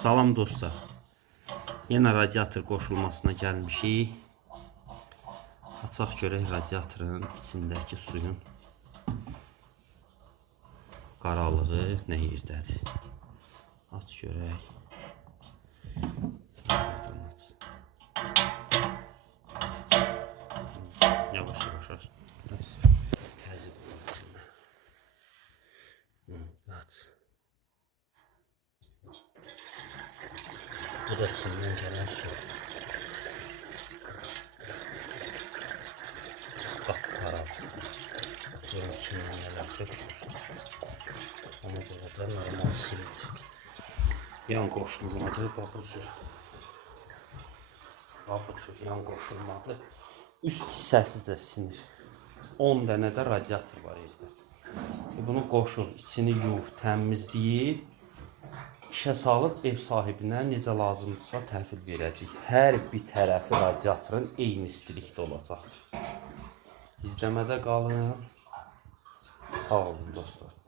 Salam dostlar. Yenə radiator qoşulmasına gəlmişik. Açaq görək radiatorun içindəki suyun qaralığı nə yerdədir. Aç görək. Yavaş yavaş aç. Təzib içində. Aç. Bu da içindən gələn su. Bax, qaradır. Bunun içindən gələn tökülür. Ona görə də normal silir. Yan qoşulmadı, bax bu cür. Bax bu cür yan qoşulmadı. Üst hissəsi də sinir. 10 dənə də radiator var evdə. Bunu qoşul, içini yuv, təmizləyib, işə salıb ev sahibinə necə lazımdırsa təhvil verəcək. Hər bir tərəfi radiatorun eyni istilikdə olacaq. İzləmədə qalın. Sağ olun dostlar.